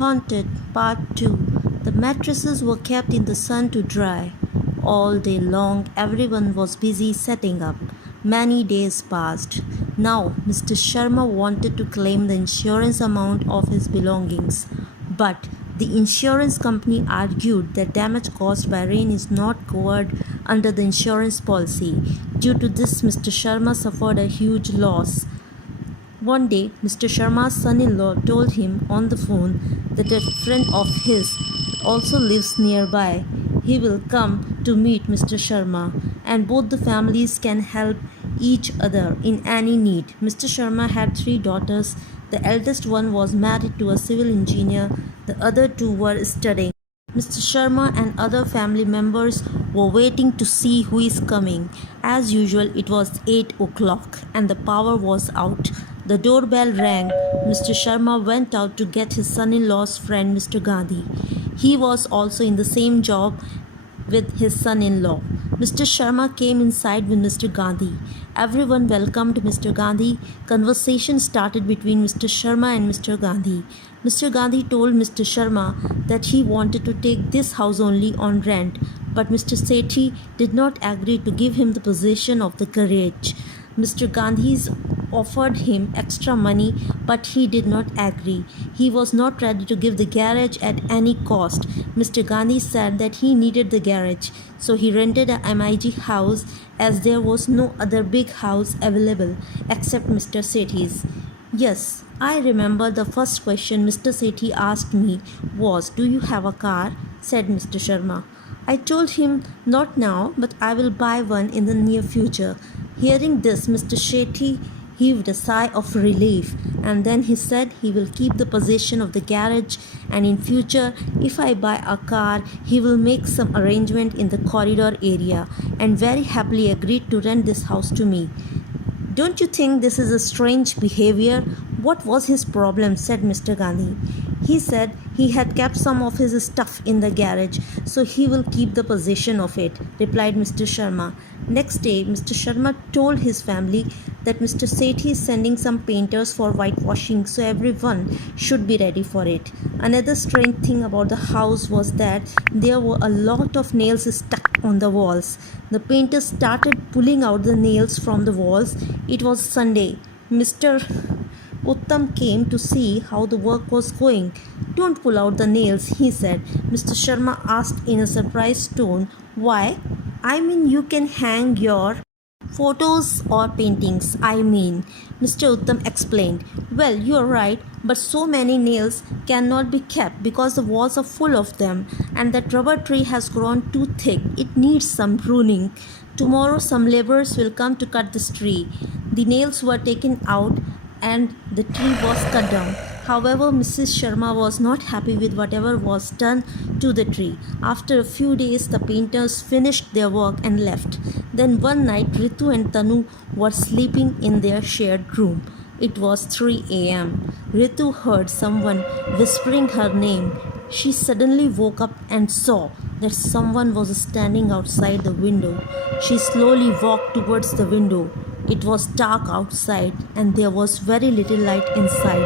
Haunted Part 2. The mattresses were kept in the sun to dry. All day long, everyone was busy setting up. Many days passed. Now, Mr. Sharma wanted to claim the insurance amount of his belongings, but the insurance company argued that damage caused by rain is not covered under the insurance policy. Due to this, Mr. Sharma suffered a huge loss. One day, Mr. Sharma's son-in-law told him on the phone that a friend of his also lives nearby. He will come to meet Mr. Sharma, and both the families can help each other in any need. Mr. Sharma had 3 daughters. The eldest one was married to a civil engineer. The other 2 were studying. Mr. Sharma and other family members were waiting to see who is coming. As usual, it was 8 o'clock and the power was out. The doorbell rang. Mr. Sharma went out to get his son-in-law's friend, Mr. Gandhi. He was also in the same job with his son-in-law. Mr. Sharma came inside with Mr. Gandhi. Everyone welcomed Mr. Gandhi. Conversation started between Mr. Sharma and Mr. Gandhi. Mr. Gandhi told Mr. Sharma that he wanted to take this house only on rent, but Mr. Sethi did not agree to give him the possession of the garage. Mr. Gandhi's offered him extra money, but he did not agree. He was not ready to give the garage at any cost. Mr. Gandhi said that he needed the garage, so he rented a MIG house as there was no other big house available except Mr. Sethi's. Yes, I remember the first question Mr. Sethi asked me was, "Do you have a car?" said Mr. Sharma. I told him, "Not now, but I will buy one in the near future." Hearing this, Mr. Sethi heaved a sigh of relief, and then he said he will keep the possession of the garage, and in future, if I buy a car, he will make some arrangement in the corridor area, and very happily agreed to rent this house to me. "Don't you think this is a strange behavior?" "What was his problem?" said Mr. Gandhi. He said he had kept some of his stuff in the garage, so he will keep the possession of it, replied Mr. Sharma. Next day, Mr. Sharma told his family that Mr. Sethi is sending some painters for whitewashing, so everyone should be ready for it. Another strange thing about the house was that there were a lot of nails stuck on the walls. The painters started pulling out the nails from the walls. It was Sunday. Mr. Uttam came to see how the work was going. "Don't pull out the nails," he said. Mr. Sharma asked in a surprised tone, "Why?" "I mean, you can hang your photos or paintings, I mean," Mr. Uttam explained. "Well, you're right, but so many nails cannot be kept because the walls are full of them, and that rubber tree has grown too thick. It needs some pruning. Tomorrow some laborers will come to cut this tree." The nails were taken out and the tree was cut down. However, Mrs. Sharma was not happy with whatever was done to the tree. After a few days, the painters finished their work and left. Then one night, Ritu and Tanu were sleeping in their shared room. It was 3 a.m. Ritu heard someone whispering her name. She suddenly woke up and saw that someone was standing outside the window. She slowly walked towards the window. It was dark outside and there was very little light inside,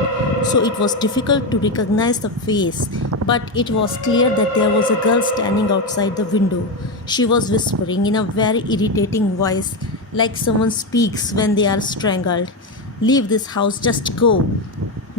so it was difficult to recognize the face, but it was clear that there was a girl standing outside the window. She was whispering in a very irritating voice, like someone speaks when they are strangled. "Leave this house, just go."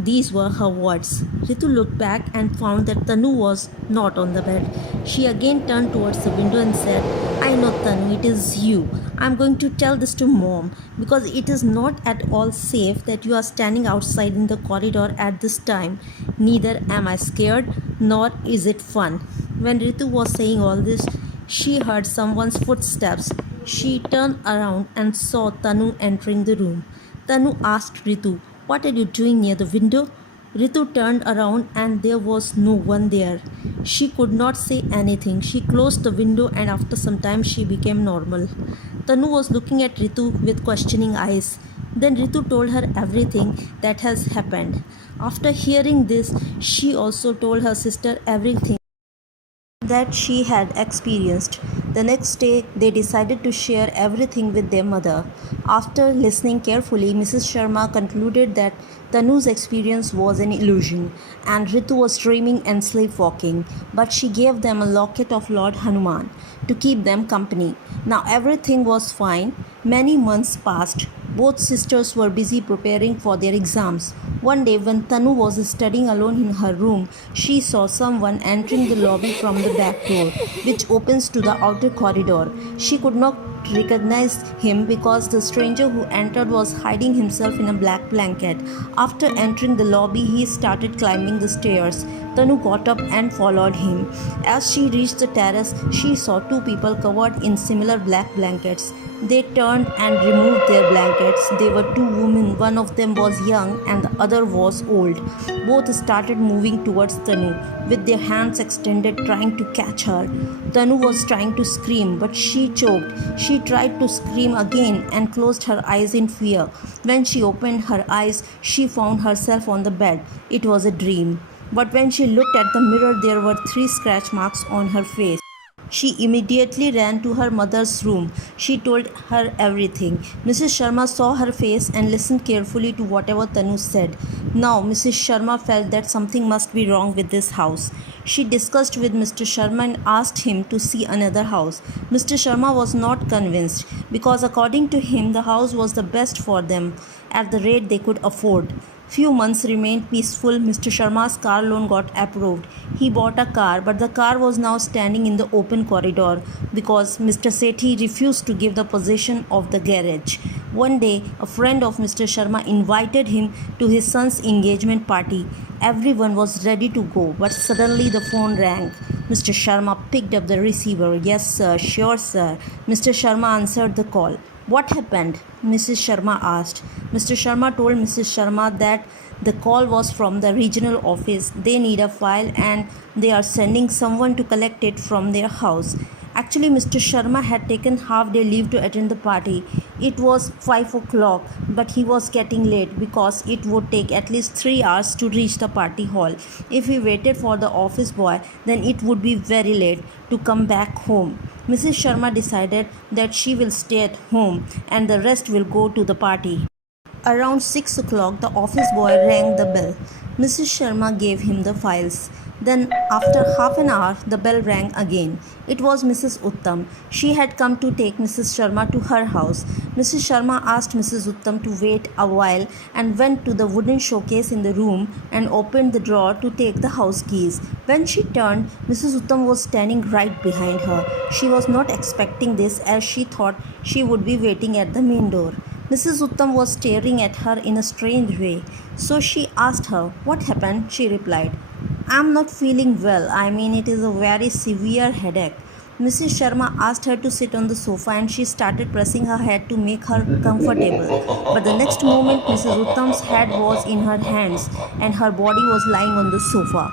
These were her words. Ritu looked back and found that Tanu was not on the bed. She again turned towards the window and said, "I know, Tanu, it is you. I'm going to tell this to Mom, because it is not at all safe that you are standing outside in the corridor at this time. Neither am I scared, nor is it fun." When Ritu was saying all this, she heard someone's footsteps. She turned around and saw Tanu entering the room. Tanu asked Ritu, "What are you doing near the window?" Ritu turned around and there was no one there. She could not say anything. She closed the window and after some time she became normal. Tanu was looking at Ritu with questioning eyes. Then Ritu told her everything that has happened. After hearing this, she also told her sister everything that she had experienced. The next day, they decided to share everything with their mother. After listening carefully, Mrs. Sharma concluded that Tanu's experience was an illusion and Ritu was dreaming and sleepwalking, but she gave them a locket of Lord Hanuman to keep them company. Now everything was fine. Many months passed. Both sisters were busy preparing for their exams. One day, when Tanu was studying alone in her room, she saw someone entering the lobby from the back door, which opens to the outer corridor. She could not recognize him because the stranger who entered was hiding himself in a black blanket. After entering the lobby, he started climbing the stairs. Tanu got up and followed him. As she reached the terrace, she saw two people covered in similar black blankets. They turned and removed their blankets. They were two women. One of them was young and the other was old. Both started moving towards Tanu with their hands extended, trying to catch her. Tanu was trying to scream, but she choked. She tried to scream again and closed her eyes in fear. When she opened her eyes, she found herself on the bed. It was a dream. But when she looked at the mirror, there were 3 scratch marks on her face. She immediately ran to her mother's room. She told her everything. Mrs. Sharma saw her face and listened carefully to whatever Tanu said. Now, Mrs. Sharma felt that something must be wrong with this house. She discussed with Mr. Sharma and asked him to see another house. Mr. Sharma was not convinced because, according to him, the house was the best for them at the rate they could afford. Few months remained peaceful. Mr. Sharma's car loan got approved. He bought a car, but the car was now standing in the open corridor because Mr. Sethi refused to give the possession of the garage. One day, a friend of Mr. Sharma invited him to his son's engagement party. Everyone was ready to go, but suddenly the phone rang. Mr. Sharma picked up the receiver. Yes, sir. Sure, sir. Mr. Sharma answered the call. What happened? Mrs. Sharma asked. Mr. Sharma told Mrs. Sharma that the call was from the regional office. They need a file and they are sending someone to collect it from their house. Actually, Mr. Sharma had taken half-day leave to attend the party. It was 5 o'clock, but he was getting late because it would take at least 3 hours to reach the party hall. If he waited for the office boy, then it would be very late to come back home. Mrs. Sharma decided that she will stay at home and the rest will go to the party. Around 6 o'clock, the office boy rang the bell. Mrs. Sharma gave him the files. Then, after half an hour, the bell rang again. It was Mrs. Uttam. She had come to take Mrs. Sharma to her house. Mrs. Sharma asked Mrs. Uttam to wait a while and went to the wooden showcase in the room and opened the drawer to take the house keys. When she turned, Mrs. Uttam was standing right behind her. She was not expecting this as she thought she would be waiting at the main door. Mrs. Uttam was staring at her in a strange way. So she asked her, "What happened?" She replied, "I'm not feeling well. I mean, it is a very severe headache." Mrs. Sharma asked her to sit on the sofa and she started pressing her head to make her comfortable. But the next moment, Mrs. Uttam's head was in her hands and her body was lying on the sofa.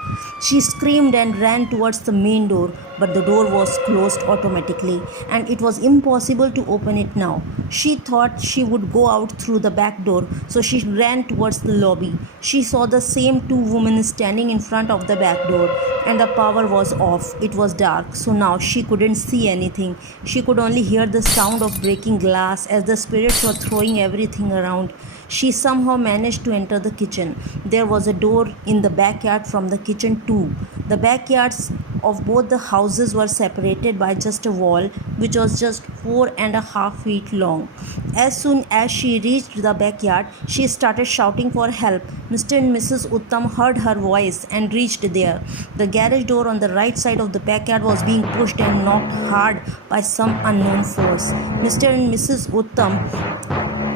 She screamed and ran towards the main door, but the door was closed automatically and it was impossible to open it now. She thought she would go out through the back door, so she ran towards the lobby. She saw the same two women standing in front of the back door and the power was off. It was dark, so now she couldn't see anything. She could only hear the sound of breaking glass as the spirits were throwing everything around. She somehow managed to enter the kitchen. There was a door in the backyard from the kitchen too. The backyards of both the houses were separated by just a wall which was just 4.5 feet long. As soon as she reached the backyard, she started shouting for help. Mr. and Mrs. Uttam heard her voice and reached there. The garage door on the right side of the backyard was being pushed and knocked hard by some unknown force. Mr. and Mrs. Uttam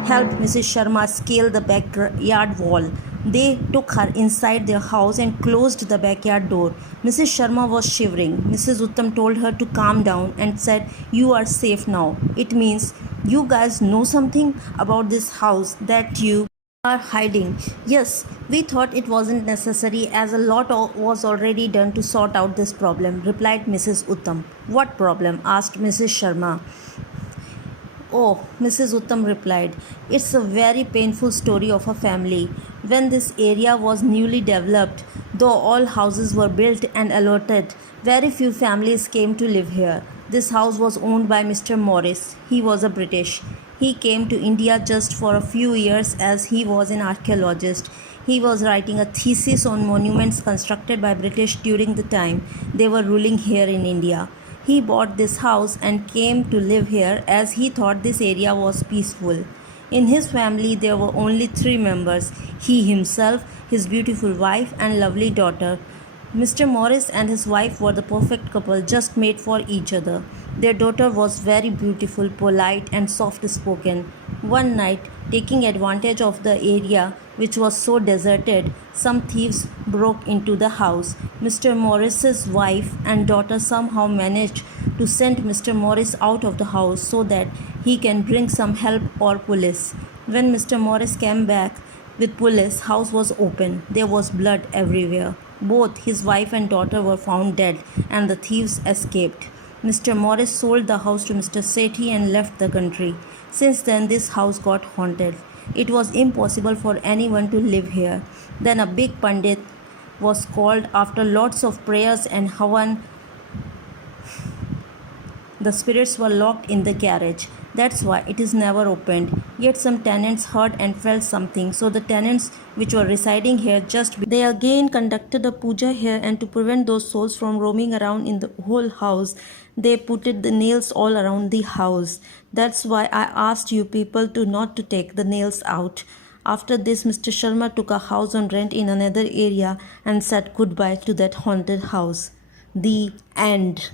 helped Mrs. Sharma scale the backyard wall. They took her inside their house and closed the backyard door. Mrs. Sharma was shivering. Mrs. Uttam told her to calm down and said, "You are safe now. It means you guys know something about this house that you are hiding." "Yes, we thought it wasn't necessary as a lot was already done to sort out this problem," replied Mrs. Uttam. "What problem?" asked Mrs. Sharma. "Oh," Mrs. Uttam replied, "it's a very painful story of a family. When this area was newly developed, though all houses were built and allotted, very few families came to live here. This house was owned by Mr. Morris. He was a British. He came to India just for a few years as he was an archaeologist. He was writing a thesis on monuments constructed by British during the time they were ruling here in India. He bought this house and came to live here as he thought this area was peaceful. In his family, there were only three members: he himself, his beautiful wife, and lovely daughter. Mr. Morris and his wife were the perfect couple, just made for each other. Their daughter was very beautiful, polite, and soft spoken. One night, taking advantage of the area which was so deserted, some thieves broke into the house. Mr. Morris's wife and daughter somehow managed to send Mr. Morris out of the house so that he can bring some help or police. When Mr. Morris came back with police, house was open. There was blood everywhere. Both his wife and daughter were found dead and the thieves escaped. Mr. Morris sold the house to Mr. Sethi and left the country. Since then, this house got haunted. It was impossible for anyone to live here. Then a big Pandit was called. After lots of prayers and havan, the spirits were locked in the garage. That's why it is never opened. Yet some tenants heard and felt something. So the tenants which were residing here they again conducted a puja here, and to prevent those souls from roaming around in the whole house, they putted the nails all around the house. That's why I asked you people to not to take the nails out. After this, Mr. Sharma took a house on rent in another area and said goodbye to that haunted house. The end.